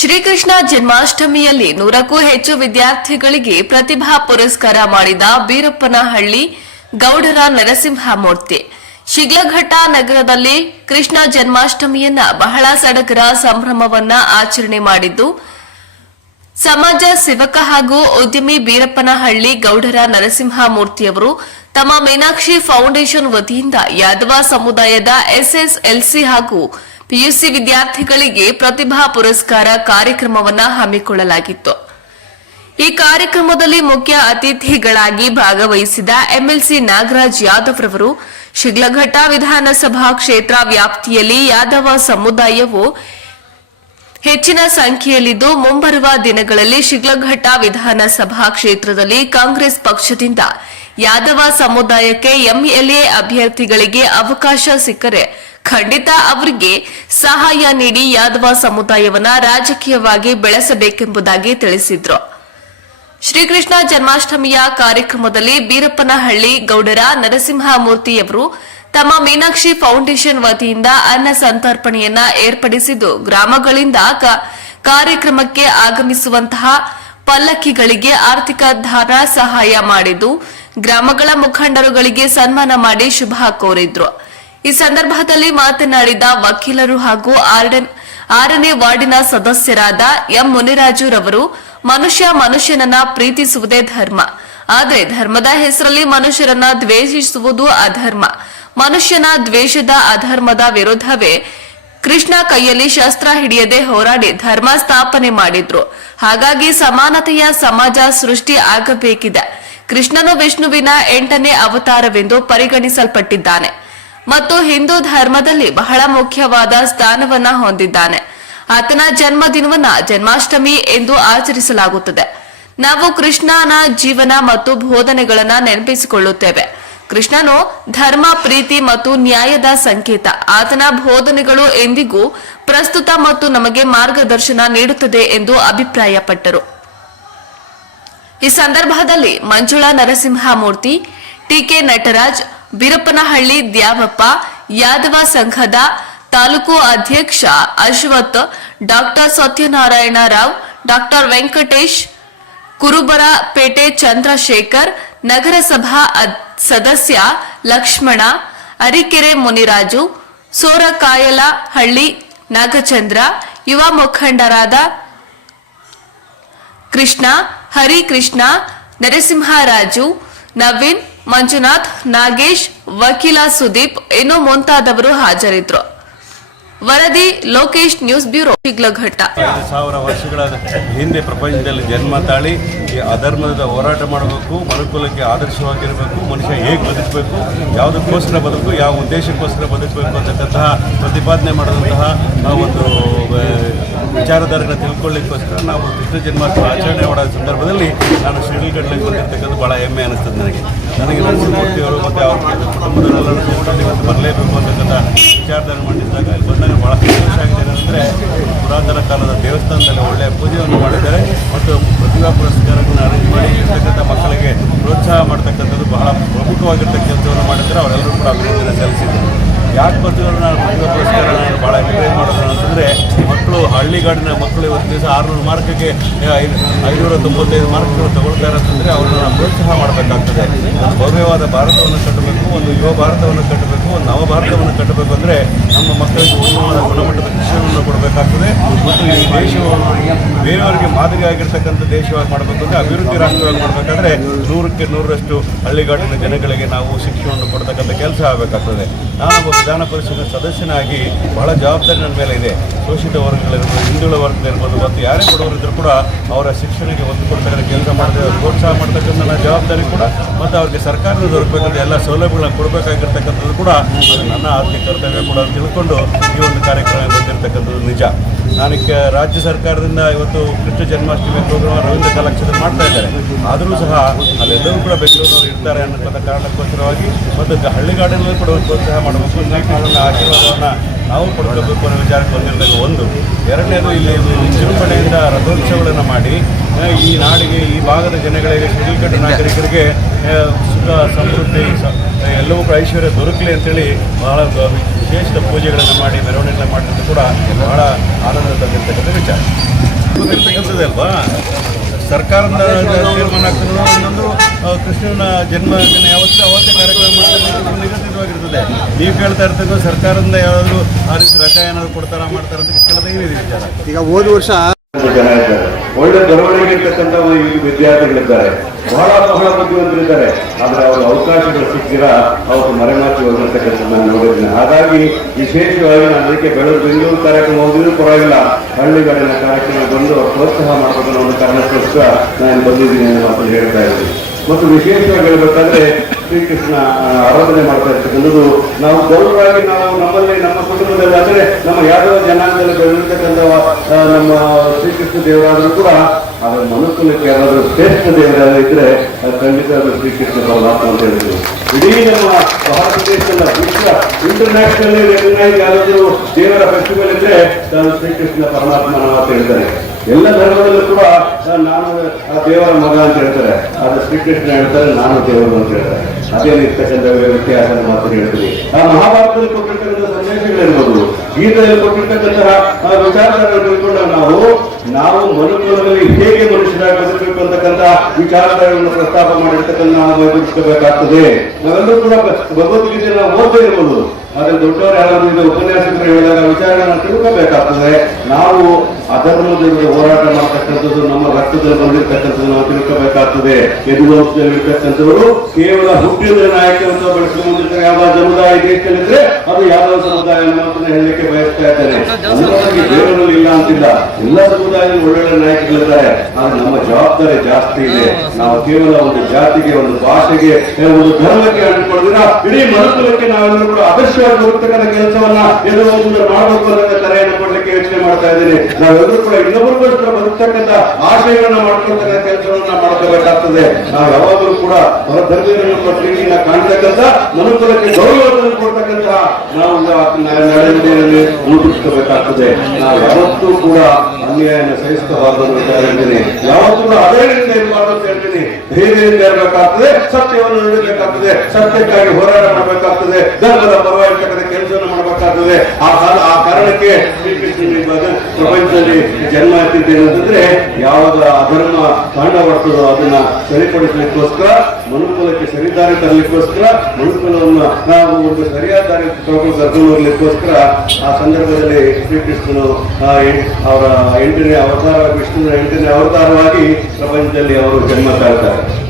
ಶ್ರೀಕೃಷ್ಣ ಜನ್ಮಾಷ್ಟಮಿಯಲ್ಲಿ ನೂರಕ್ಕೂ ಹೆಚ್ಚು ವಿದ್ಯಾರ್ಥಿಗಳಿಗೆ ಪ್ರತಿಭಾ ಪುರಸ್ಕಾರ ಮಾಡಿದ ಬೀರಪ್ಪನಹಳ್ಳಿ ಗೌಡರ ನರಸಿಂಹಮೂರ್ತಿ. ಶಿಗ್ಲಘಟ್ಟ ನಗರದಲ್ಲಿ ಕೃಷ್ಣ ಜನ್ಮಾಷ್ಟಮಿಯನ್ನ ಬಹಳ ಸಡಗರ ಸಂಭ್ರಮವನ್ನ ಆಚರಣೆ ಮಾಡಿದ್ದು, ಸಮಾಜ ಸೇವಕ ಹಾಗೂ ಉದ್ಯಮಿ ಬೀರಪ್ಪನಹಳ್ಳಿ ಗೌಡರ ನರಸಿಂಹಮೂರ್ತಿಯವರು ತಮ್ಮ ಮೀನಾಕ್ಷಿ ಫೌಂಡೇಶನ್ ವತಿಯಿಂದ ಯಾದವ ಸಮುದಾಯದ ಎಸ್ಎಸ್ಎಲ್ಸಿ ಹಾಗೂ ಪಿಯುಸಿ ವಿದ್ಯಾರ್ಥಿಗಳಿಗೆ ಪ್ರತಿಭಾ ಪುರಸ್ಕಾರ ಕಾರ್ಯಕ್ರಮವನ್ನು ಹಮ್ಮಿಕೊಳ್ಳಲಾಗಿತ್ತು. ಈ ಕಾರ್ಯಕ್ರಮದಲ್ಲಿ ಮುಖ್ಯ ಅತಿಥಿಗಳಾಗಿ ಭಾಗವಹಿಸಿದ ಎಂಎಲ್ಸಿ ನಾಗರಾಜ್ ಯಾದವ್ ರವರು, ಶಿಗ್ಲಘಟ್ಟ ವಿಧಾನಸಭಾ ಕ್ಷೇತ್ರ ವ್ಯಾಪ್ತಿಯಲ್ಲಿ ಯಾದವ ಸಮುದಾಯವು ಹೆಚ್ಚಿನ ಸಂಖ್ಯೆಯಲ್ಲಿದ್ದು ಮುಂಬರುವ ದಿನಗಳಲ್ಲಿ ಶಿಗ್ಲಘಟ್ಟ ವಿಧಾನಸಭಾ ಕ್ಷೇತ್ರದಲ್ಲಿ ಕಾಂಗ್ರೆಸ್ ಪಕ್ಷದಿಂದ ಯಾದವ ಸಮುದಾಯಕ್ಕೆ ಎಂಎಲ್ಎ ಅಭ್ಯರ್ಥಿಗಳಿಗೆ ಅವಕಾಶ ಸಿಕ್ಕರೆ ಖಂಡಿತ ಅವರಿಗೆ ಸಹಾಯ ನೀಡಿ ಯಾದವ ಸಮುದಾಯವನ್ನ ರಾಜಕೀಯವಾಗಿ ಬೆಳೆಸಬೇಕೆಂಬುದಾಗಿ ತಿಳಿಸಿದ್ರು. ಶ್ರೀಕೃಷ್ಣ ಜನ್ಮಾಷ್ಟಮಿಯ ಕಾರ್ಯಕ್ರಮದಲ್ಲಿ ಬೀರಪ್ಪನಹಳ್ಳಿ ಗೌಡರ ನರಸಿಂಹಮೂರ್ತಿಯವರು ತಮ್ಮ ಮೀನಾಕ್ಷಿ ಫೌಂಡೇಶನ್ ವತಿಯಿಂದ ಅನ್ನ ಸಂತರ್ಪಣೆಯನ್ನ ಏರ್ಪಡಿಸಿದ್ದು. ಗ್ರಾಮಗಳಿಂದ ಕಾರ್ಯಕ್ರಮಕ್ಕೆ ಆಗಮಿಸುವಂತಹ ಪಲ್ಲಕ್ಕಿಗಳಿಗೆ ಆರ್ಥಿಕ ಧಾರ ಸಹಾಯ ಮಾಡಿದ್ದು, ಗ್ರಾಮಗಳ ಮುಖಂಡರುಗಳಿಗೆ ಸನ್ಮಾನ ಮಾಡಿ ಶುಭ ಕೋರಿದ್ರು. ಈ ಸಂದರ್ಭದಲ್ಲಿ ಮಾತನಾಡಿದ ವಕೀಲರು ಹಾಗೂ ಆರನೇ ವಾರ್ಡಿನ ಸದಸ್ಯರಾದ ಎಂ ಮುನಿರಾಜು ರವರು ಮನುಷ್ಯ ಮನುಷ್ಯನನ್ನ ಪ್ರೀತಿಸುವುದೇ ಧರ್ಮ. ಆದರೆ ಧರ್ಮದ ಹೆಸರಲ್ಲಿ ಮನುಷ್ಯರನ್ನ ದ್ವೇಷಿಸುವುದು ಅಧರ್ಮ. ಮನುಷ್ಯನ ದ್ವೇಷದ ಅಧರ್ಮದ ವಿರುದ್ಧವೇ ಕೃಷ್ಣ ಕೈಯಲ್ಲಿ ಶಸ್ತ್ರ ಹಿಡಿಯದೆ ಹೋರಾಡಿ ಧರ್ಮ ಸ್ಥಾಪನೆ ಮಾಡಿದ್ರು. ಹಾಗಾಗಿ ಸಮಾನತೆಯ ಸಮಾಜ ಸೃಷ್ಟಿ ಆಗಬೇಕಿದೆ. ಕೃಷ್ಣನು ವಿಷ್ಣುವಿನ ಎಂಟನೇ ಅವತಾರವೆಂದು ಪರಿಗಣಿಸಲ್ಪಟ್ಟಿದ್ದಾನೆ. ಮತ್ತು ಹಿಂದೂ ಧರ್ಮದಲ್ಲಿ ಬಹಳ ಮುಖ್ಯವಾದ ಸ್ಥಾನವನ್ನ ಹೊಂದಿದ್ದಾನೆ. ಆತನ ಜನ್ಮದಿನವನ್ನ ಜನ್ಮಾಷ್ಟಮಿ ಎಂದು ಆಚರಿಸಲಾಗುತ್ತದೆ. ನಾವು ಕೃಷ್ಣನ ಜೀವನ ಮತ್ತು ಬೋಧನೆಗಳನ್ನ ನೆನಪಿಸಿಕೊಳ್ಳುತ್ತೇವೆ. ಕೃಷ್ಣನು ಧರ್ಮ, ಪ್ರೀತಿ ಮತ್ತು ನ್ಯಾಯದ ಸಂಕೇತ. ಆತನ ಬೋಧನೆಗಳು ಎಂದಿಗೂ ಪ್ರಸ್ತುತ ಮತ್ತು ನಮಗೆ ಮಾರ್ಗದರ್ಶನ ನೀಡುತ್ತದೆ ಎಂದು ಅಭಿಪ್ರಾಯಪಟ್ಟರು. ಈ ಸಂದರ್ಭದಲ್ಲಿ ಮಂಜುಳಾ ನರಸಿಂಹಮೂರ್ತಿ ಟಿಕೆ ನಟರಾಜ್ ಬೀರಪ್ಪನಹಳ್ಳಿ ದ್ಯಾವಪ್ಪ ಯಾದವ ಸಂಘದ ತಾಲೂಕು ಅಧ್ಯಕ್ಷ ಅಶ್ವಥ್, ಡಾಕ್ಟರ್ ಸತ್ಯನಾರಾಯಣ ರಾವ್, ಡಾಕ್ಟರ್ ವೆಂಕಟೇಶ್ ಕುರುಬರಪೇಟೆ ಚಂದ್ರಶೇಖರ್, ನಗರಸಭಾ ಸದಸ್ಯ ಲಕ್ಷ್ಮಣ, ಅರಿಕೆರೆ ಮುನಿರಾಜು, ಸೋರಕಾಯಲಹಳ್ಳಿ ನಾಗಚಂದ್ರ, ಯುವ ಮುಖಂಡರಾದ ಕೃಷ್ಣ, ಹರಿಕೃಷ್ಣ, ನರಸಿಂಹರಾಜು, ನವೀನ್ ಮಂಜುನಾಥ್, ನಾಗೇಶ್, ವಕೀಲ ಸುದೀಪ್ ಇನ್ನು ಮುಂತಾದವರು ಹಾಜರಿದ್ದರು ವರದಿ, ಲೋಕೇಶ್ ನ್ಯೂಸ್ ಬ್ಯೂರೋ, ಶಿಗ್ಲಘಟ್ಟ. ಸಾವಿರ ವರ್ಷಗಳ ಹಿಂದೆ ಪ್ರಪಂಚದಲ್ಲಿ ಜನ್ಮ ತಾಳಿ, ಈ ಅಧರ್ಮದ ಹೋರಾಟ ಮಾಡಬೇಕು, ಮನುಕುಲಕ್ಕೆ ಆದರ್ಶವಾಗಿರಬೇಕು, ಮನುಷ್ಯ ಹೇಗೆ ಬದುಕಬೇಕು, ಯಾವುದಕ್ಕೋಸ್ಕರ ಬದುಕು, ಯಾವ ಉದ್ದೇಶಕ್ಕೋಸ್ಕರ ಬದುಕಬೇಕು ಅಂತಕ್ಕಂತಹ ಪ್ರತಿಪಾದನೆ ಮಾಡಿದಂತಹ ಒಂದು ಆ, ವಿಚಾರಧಾರೆಗಳನ್ನ ತಿಳ್ಕೊಳ್ಳಿಕ್ಕೋಸ್ಕರ ನಾವು ಕೃಷ್ಣ ಜನ್ಮಾಷ್ಟಮಿ ಆಚರಣೆ ಮಾಡೋ ಸಂದರ್ಭದಲ್ಲಿ ನಾನು ಶ್ರೀಗಡ್ಲಿಗೆ ಬಂದಿರ್ತಕ್ಕಂಥ ಭಾಳ ಹೆಮ್ಮೆ ಅನಿಸ್ತದೆ ನನಗೆ. ನನಗೆ ನರಸಿಂಹಮೂರ್ತಿಯವರು ಮತ್ತು ಅವ್ರ ಕುಟುಂಬದವರೆಲ್ಲರೂ ಸೇರಿಕೊಂಡು ಇವತ್ತು ಬರಲೇಬೇಕು ಅಂತಕ್ಕಂಥ ವಿಚಾರಧಾರೆ ಮಾಡಿದ್ದಾಗ ಇಲ್ಲಿ ಬಂದಾಗ ಭಾಳ ಸಂತೋಷ ಆಗಿದೆ. ಏನಂದರೆ ಪುರಾತನ ಕಾಲದ ದೇವಸ್ಥಾನದಲ್ಲಿ ಒಳ್ಳೆಯ ಪೂಜೆಯನ್ನು ಮಾಡಿದ್ದಾರೆ ಮತ್ತು ಪ್ರತಿಭಾ ಪುರಸ್ಕಾರವನ್ನು ಅರೇಂಜ್ ಮಾಡಿ ಇರ್ತಕ್ಕಂಥ ಮಕ್ಕಳಿಗೆ ಪ್ರೋತ್ಸಾಹ ಮಾಡ್ತಕ್ಕಂಥದ್ದು ಬಹಳ ಪ್ರಮುಖವಾಗಿರ್ತಕ್ಕಂಥವನ್ನು ಮಾಡಿದ್ದಾರೆ. ಅವರೆಲ್ಲರೂ ಕೂಡ ಅಭಿನಂದನೆ ಸಲ್ಲಿಸಿದ್ದಾರೆ. ಯಾಕೆ ಬರ್ತೀವಿ ನಾನು ಪುರಸ್ಕಾರ ನಾನು ಭಾಳ ಎಂಕರೇಜ್ ಮಾಡೋದು ಅಂತಂದರೆ ಮಕ್ಕಳು ಹಳ್ಳಿಗಾಡಿನ ಮಕ್ಕಳು ಇವತ್ತು ದಿವಸ ಆರುನೂರು ಮಾರ್ಕ್ಗೆ ಐನೂರ ತೊಂಬತ್ತೈದು ಮಾರ್ಕ್ಗಳು ತಗೊಳ್ತಾರೆ ಅಂತಂದರೆ ಅವ್ರನ್ನ ಪ್ರೋತ್ಸಾಹ ಮಾಡಬೇಕಾಗ್ತದೆ. ಒಂದು ಭವ್ಯವಾದ ಭಾರತವನ್ನು ಕಟ್ಟಬೇಕು, ಒಂದು ಯುವ ಭಾರತವನ್ನು ಕಟ್ಟಬೇಕು. ಒಂದು ನವ ಭಾರತವನ್ನು ಕಟ್ಟಬೇಕು ಅಂದರೆ ನಮ್ಮ ಮಕ್ಕಳಿಗೆ ಉತ್ತಮವಾದ ಗುಣಮಟ್ಟದ ಶಿಕ್ಷಣವನ್ನು ಕೊಡಬೇಕಾಗ್ತದೆ. ಮತ್ತು ಈ ದೇಶವನ್ನು ಬೇರೆಯವರಿಗೆ ಮಾದರಿಯಾಗಿರ್ತಕ್ಕಂಥ ದೇಶವಾಗಿ ಮಾಡಬೇಕು ಅಂದರೆ ಅಭಿವೃದ್ಧಿ ರಾಷ್ಟ್ರವಾಗಿ ಮಾಡಬೇಕಾದ್ರೆ ನೂರಕ್ಕೆ ನೂರರಷ್ಟು ಹಳ್ಳಿಗಾಡಿನ ಜನಗಳಿಗೆ ನಾವು ಶಿಕ್ಷಣವನ್ನು ಕೊಡ್ತಕ್ಕಂಥ ಕೆಲಸ ಆಗಬೇಕಾಗ್ತದೆ. ನಾನು ವಿಧಾನ ಪರಿಷತ್ನ ಸದಸ್ಯನಾಗಿ ಬಹಳ ಜವಾಬ್ದಾರಿ ನನ್ನ ಮೇಲೆ ಇದೆ. ಶೋಷಿತ ವರ್ಗಗಳಿರ್ಬೋದು, ಹಿಂದುಳಿದ ವರ್ಗಗಳಿರ್ಬೋದು, ಮತ್ತು ಯಾರೇ ಬಡವರಿದ್ದರೂ ಕೂಡ ಅವರ ಶಿಕ್ಷಣಕ್ಕೆ ಒತ್ತು ಕೊಡ್ತಕ್ಕಂಥ ಕೆಲಸ ಮಾಡಿದ್ರೆ ಪ್ರೋತ್ಸಾಹ ಮಾಡ್ತಕ್ಕಂಥ ನನ್ನ ಜವಾಬ್ದಾರಿ ಕೂಡ, ಮತ್ತು ಅವ್ರಿಗೆ ಸರ್ಕಾರದ ದೊರಕಬೇಕಂತ ಎಲ್ಲ ಸೌಲಭ್ಯಗಳನ್ನ ಕೊಡಬೇಕಾಗಿರ್ತಕ್ಕಂಥದ್ದು ಕೂಡ ಅದು ನನ್ನ ಆರ್ಥಿಕ ಕರ್ತವ್ಯ ಕೂಡ ತಿಳ್ಕೊಂಡು ಈ ಒಂದು ಕಾರ್ಯಕ್ರಮ ಬಂದಿರತಕ್ಕಂಥದ್ದು ನಿಜ. ನಾನು ರಾಜ್ಯ ಸರ್ಕಾರದಿಂದ ಇವತ್ತು ಕೃಷ್ಣ ಜನ್ಮಾಷ್ಟಮಿ ಪ್ರೋಗ್ರಾಮ್ ರವೀಂದ್ರ ಕಲಾಕ್ಷೇತ್ರ ಮಾಡ್ತಾ ಇದ್ದಾರೆ. ಆದರೂ ಸಹ ಅಲ್ಲೆಲ್ಲರೂ ಕೂಡ ಬೆಂಗಳೂರಿನವರು ಇರ್ತಾರೆ ಅನ್ನೋಕ್ಕಂಥ ಕಾರಣಕ್ಕೋಸ್ಕರವಾಗಿ ಮತ್ತು ಹಳ್ಳಿಗಾಡಿನಲ್ಲಿ ಕೂಡ ಪ್ರೋತ್ಸಾಹ ಮಾಡಬೇಕು ನಾಯಕರನ್ನು ಆಶೀರ್ವಾದವನ್ನು ನಾವು ಕೊಡಬೇಕು ಅನ್ನೋ ವಿಚಾರಕ್ಕೆ ಬಂದಿರಬೇಕು ಒಂದು. ಎರಡನೇದು ಇಲ್ಲಿ ವಿಜೃಂಭಣೆಯಿಂದ ರಥೋತ್ಸವಗಳನ್ನು ಮಾಡಿ, ಈ ನಾಡಿಗೆ ಈ ಭಾಗದ ಜನಗಳಿಗೆ ಶ್ರೀಕಂಠ ನಾಗರಿಕರಿಗೆ ಸುಖ ಸಮೃದ್ಧಿ ಸ- ಎಲ್ಲವೂ ಕೂಡ ಐಶ್ವರ್ಯ ದೊರಕಲಿ ಅಂತೇಳಿ ಬಹಳ ವಿಶೇಷದ ವಿಶೇಷ ಪೂಜೆಗಳನ್ನು ಮಾಡಿ ಮೆರವಣಿಗೆಗಳನ್ನ ಮಾಡಿದ್ದು ಕೂಡ ಬಹಳ ಆನಂದ ತಂದಿರ್ತಕ್ಕಂಥ ವಿಚಾರ. ಇರ್ತಕ್ಕಂಥದ್ದೇ ಅಲ್ವಾ? ಸರ್ಕಾರದ ತೀರ್ಮಾನ ಆಗ್ತದೆ ಇನ್ನೊಂದು ಕೃಷ್ಣನ ಜನ್ಮ ದಿನ ಯಾವತ್ತೂ ಅವತ್ತೇ ಕಾರ್ಯಕ್ರಮ ಮಾಡೋದು ನಿಗದಿತವಾಗಿರ್ತದೆ. ನೀವು ಕೇಳ್ತಾ ಇರ್ತಕ್ಕಂಥ ಸರ್ಕಾರದಿಂದ ಯಾವ್ದಾದ್ರು ಆ ರೀತಿ ರಕ ಏನಾದ್ರು ಕೊಡ್ತಾರ ಮಾಡ್ತಾರ ಅಂತ ಕೇಳೋದೇ ಏನಿದೆ ವಿಚಾರ? ಈಗ ಹೋದ ವರ್ಷ ಜನ ಇದ್ದಾರೆ. ಒಳ್ಳೆ ಬರವಣಿಗೆ ಇರ್ತಕ್ಕಂಥ ವಿದ್ಯಾರ್ಥಿಗಳಿದ್ದಾರೆ. ಬಹಳ ಬಹಳ ಬುದ್ಧಿವಂತರಿದ್ದಾರೆ ಆದರೆ ಅವರು ಅವಕಾಶಗಳು ಸಿಕ್ಕಿರ ಅವರು ಮರೆಮಾಚಿ ಹೋಗಿರ್ತಕ್ಕಂಥ ನಾನು ನೋಡಿದ್ದೀನಿ. ಹಾಗಾಗಿ ವಿಶೇಷವಾಗಿ ನಾನು ಅದಕ್ಕೆ ಬೆಳೆದು ಬೆಂಗಳೂರು ಕಾರ್ಯಕ್ರಮ ಹೋಗಿದ್ರು ಪರವಾಗಿಲ್ಲ. ಹಳ್ಳಿಗಾಡಿನ ಕಾರ್ಯಕ್ರಮ ಬಂದು ಪ್ರೋತ್ಸಾಹ ಮಾಡಬೇಕು ಅನ್ನೋ ಒಂದು ಕಾರಣಕ್ಕೋಸ್ಕರ ನಾನು ಬಂದಿದ್ದೀನಿ ಅನ್ನೋ ಮಾತನ್ನು ಹೇಳ್ತಾ ಇದ್ದೀನಿ. ಮತ್ತು ವಿಶೇಷವಾಗಿ ಹೇಳ್ಬೇಕಾದ್ರೆ ಶ್ರೀಕೃಷ್ಣ ಆರಾಧನೆ ಮಾಡ್ತಾ ಇರ್ತಕ್ಕಂಥದ್ದು, ನಾವು ಗೌರವವಾಗಿ ನಾವು ನಮ್ಮಲ್ಲಿ, ನಮ್ಮ ಕುಟುಂಬದಲ್ಲಿ ಅಂದರೆ ನಮ್ಮ ಯಾದವ ಜನಾಂಗದಲ್ಲಿ ಬೆಳೆದಿರ್ತಕ್ಕಂಥ ನಮ್ಮ ಶ್ರೀಕೃಷ್ಣ ದೇವರಾದರೂ ಕೂಡ ಅದರ ಮನುಕುಲಕ್ಕೆ ಯಾರಾದರೂ ಶ್ರೇಷ್ಠ ದೇವರಾದ ಇದ್ರೆ ಅದು ಖಂಡಿತ ಅದು ಶ್ರೀಕೃಷ್ಣ ಪರಮಾತ್ಮ ಅಂತ ಹೇಳಿದ್ರು ಇಡೀ ನಮ್ಮ ಭಾರತ ದೇಶದ ವಿಶ್ವ ಇಂಟರ್ನ್ಯಾಷನಲ್ ರೆಕಗ್ನೈಸ್ ಯಾರಾದರೂ ದೇವರ ಫೆಸ್ಟಿವಲ್ ಇದ್ರೆ ನಾನು ಶ್ರೀಕೃಷ್ಣ ಪರಮಾತ್ಮ ಅಂತ ಹೇಳ್ತಾರೆ ಎಲ್ಲ ಧರ್ಮದಲ್ಲೂ ಕೂಡ ನಾನು ಆ ದೇವರ ಮಗ ಅಂತ ಹೇಳ್ತಾರೆ. ಆದ್ರೆ ಶ್ರೀಕೃಷ್ಣ ಹೇಳ್ತಾರೆ, ನಾನು ದೇವರು ಅಂತ ಹೇಳ್ತಾರೆ. ಅದೇನು ಇರ್ತಕ್ಕಂಥ ವ್ಯತ್ಯಾಸ ಮಾತ್ರ ಹೇಳ್ತೀನಿ. ಆ ಮಹಾಭಾರತದಲ್ಲಿ ಕೊಟ್ಟಿರ್ತಕ್ಕಂಥ ಸಂದೇಶಗಳಿರ್ಬೋದು ಗೀತೆಯಲ್ಲಿ ಕೊಟ್ಟಿರ್ತಕ್ಕಂತಹ ಆ ತಿಳ್ಕೊಂಡ ನಾವು ನಾವು ಮನುಕುಲದಲ್ಲಿ ಹೇಗೆ ಮನುಷ್ಯರಾಗಿ ಬದುಕಬೇಕು ಅಂತಕ್ಕಂಥ ವಿಚಾರಗಳನ್ನು ಪ್ರಸ್ತಾಪ ಮಾಡಿರ್ತಕ್ಕಂಥ ನಾವು ಬದುಕಬೇಕಾಗ್ತದೆ ನಾವೆಲ್ಲರೂ ಕೂಡ ಭಗವದ್ಗೀತೆಯನ್ನು ನಾವು ಓದ್ತಾ ಆದ್ರೆ ದೊಡ್ಡವರು ಯಾರಾದ್ರೂ ಇದು ಉಪನ್ಯಾಸಕರು ಹೇಳಿದಾಗ ವಿಚಾರಗಳನ್ನ ತಿಳ್ಕೋಬೇಕಾಗ್ತದೆ. ನಾವು ವಿರುದ್ಧ ಹೋರಾಟ ಮಾಡ್ತಕ್ಕಂಥದ್ದು, ನಮ್ಮ ರಕ್ತದಲ್ಲಿ ಬಂದಿರತಕ್ಕಂಥದ್ದು ನಾವು ತಿಳ್ಕೋಬೇಕಾಗ್ತದೆ. ಯದುವಂಶದಲ್ಲಿ ಇರ್ತಕ್ಕಂಥವರು ಕೇವಲ ಹುಟ್ಟಿದ ನಾಯಕತ್ವ ಬೆಳೆಸ್ಕೊಂಡು ಯಾವ ಸಮುದಾಯ ಕೇಳಿದ್ರೆ ಅದು ಯಾವ ಸಮುದಾಯ ಅನ್ನೋದನ್ನ ಹೇಳಲಿಕ್ಕೆ ಬಯಸ್ತಾ ಇದ್ದೇನೆ. ದೇವರಲ್ಲಿ ಇಲ್ಲ ಅಂತಿಲ್ಲ. ಎಲ್ಲ ಸಮುದಾಯದಲ್ಲಿ ಒಳ್ಳೊಳ್ಳೆ ನಾಯಕಗಳಿದ್ದಾರೆ ಆದ್ರೆ ನಮ್ಮ ಜವಾಬ್ದಾರಿ ಜಾಸ್ತಿ ಇದೆ. ನಾವು ಕೇವಲ ಒಂದು ಜಾತಿಗೆ, ಒಂದು ಭಾಷೆಗೆ ಒಂದು ಧರ್ಮಕ್ಕೆ ಅಂಟಿಕೊಳ್ಳದಿರ, ಇಡೀ ಮನುಕುಲಕ್ಕೆ ನಾವೆಲ್ಲರೂ ಕೂಡ ಅವಶ್ಯವಾಗಿ ಬದುಕ್ತಕ್ಕಂಥ ಕೆಲಸವನ್ನ ಎದುರು ಮಾಡಬೇಕು ಅನ್ನೋ ಕರೆಯನ್ನು ಕೊಡ್ಲಿಕ್ಕೆ ಯೋಚನೆ ಮಾಡ್ತಾ ಇದ್ದೀನಿ. ನಾವೆಲ್ಲರೂ ಕೂಡ ಇನ್ನೊಬ್ಬರಿಗೋಸ್ಕರ ಬದುಕ್ತಕ್ಕಂಥ ಆಶಯಗಳನ್ನ ಮಾಡ್ಕೊಳ್ತಕ್ಕಂಥ ಕೆಲಸವನ್ನ ಮಾಡ್ಕೋಬೇಕಾಗ್ತದೆ. ನಾವು ಯಾವಾಗಲೂ ಕೂಡ ಹೊರಧರ್ಮೀಯರನ್ನು ಧರ್ಮ ಕಾಣ್ತಕ್ಕಂಥ ಮನುಕುಲಕ್ಕೆ ಗೌರವವನ್ನು ಕೊಡ್ತಕ್ಕಂತಹ ನಾವು ನಡೆನುಡಿಯಲ್ಲಿ ರೂಪಿಸ್ಕೋಬೇಕಾಗ್ತದೆ ನಾವು ಯಾವತ್ತೂ ಕೂಡ ಅನ್ಯಾಯನ ಸಹಿಸಬಾರದು ಅಂತ ಹೇಳ್ತೀನಿ ಯಾವತ್ತೂ ಕೂಡ ಅಧೈರ್ಯದಿಂದ ಇರಬಾರ್ದು ಅಂತ ಹೇಳ್ತೀನಿ. ಧೈರ್ಯದಿಂದ ಇರಬೇಕಾಗ್ತದೆ, ಸತ್ಯವನ್ನು ನೀಡಬೇಕಾಗ್ತದೆ ಸತ್ಯಕ್ಕಾಗಿ ಹೋರಾಟ ಮಾಡಬೇಕಾಗ್ತದೆ, ಧರ್ಮದ ಪರವಾಗಿರ್ತಕ್ಕಂಥ ಕೆಲಸವನ್ನು ಮಾಡಬೇಕಾಗ್ತದೆ ಆ ಆ ಕಾರಣಕ್ಕೆ ಪ್ರಪಂಚದಲ್ಲಿ ಜನ್ಮ ಅಂತಂದ್ರೆ ಯಾವಾಗ ಅಧರ್ಮ ತಾಂಡವರ್ತದೋ ಅದನ್ನ ಸರಿಪಡಿಸಲಿಕ್ಕೋಸ್ಕರ, ಮನುಕುಲಕ್ಕೆ ಸರಿದಾರಿ ತರಲಿಕ್ಕೋಸ್ಕರ, ಮನುಕುಲವನ್ನು ನಾವು ಒಂದು ಸರಿಯಾದ ದಾರಿ ಕರ್ಕೊಂಡು ಹೋಗ್ಲಿಕ್ಕೋಸ್ಕರ ಆ ಸಂದರ್ಭದಲ್ಲಿ ಶ್ರೀಕೃಷ್ಣನು ಅವರ ಎಂಟನೇ ಅವತಾರ, ವಿಷ್ಣುವಿನ ಎಂಟನೇ ಅವತಾರವಾಗಿ ಪ್ರಪಂಚದಲ್ಲಿ ಅವರು ಜನ್ಮ ತಾಳ್ತಾರೆ.